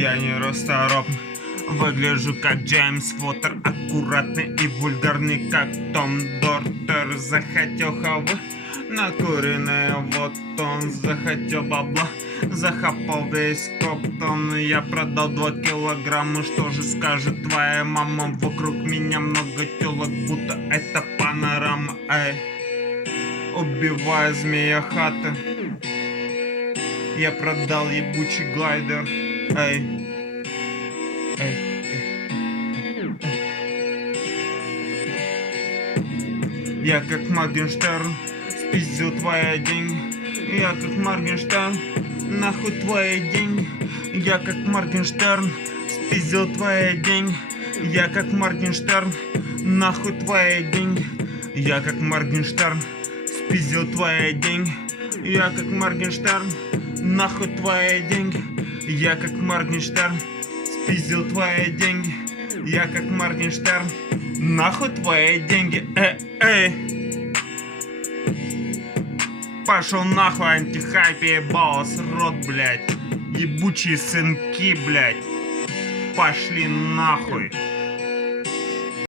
Я не расторопный, выгляжу как Джеймс Поттер, аккуратный и вульгарный, как Том Дортер. Захотел хавы, накуренные, вот он захотел бабла, захапал весь коптон. Я продал 2 килограмма, что же скажет твоя мама? Вокруг меня много телок, будто это панорама. Эй, убивая змея хаты, я продал ебучий глайдер. Эй, эй, я как Моргенштерн спиздил твои деньги. Я как Моргенштерн, нахуй твои деньги. Я как Моргенштерн спиздил твои деньги. Я как Моргенштерн, нахуй твои деньги. Я как Моргенштерн спиздил твои деньги. Я как Моргенштерн, нахуй твои деньги. Я как Моргенштерн спиздил твои деньги. Я как Моргенштерн, нахуй твои деньги. Эй. Пошел нахуй, антихайп, ебалась рот, блядь. Ебучие сынки, блядь. Пошли нахуй.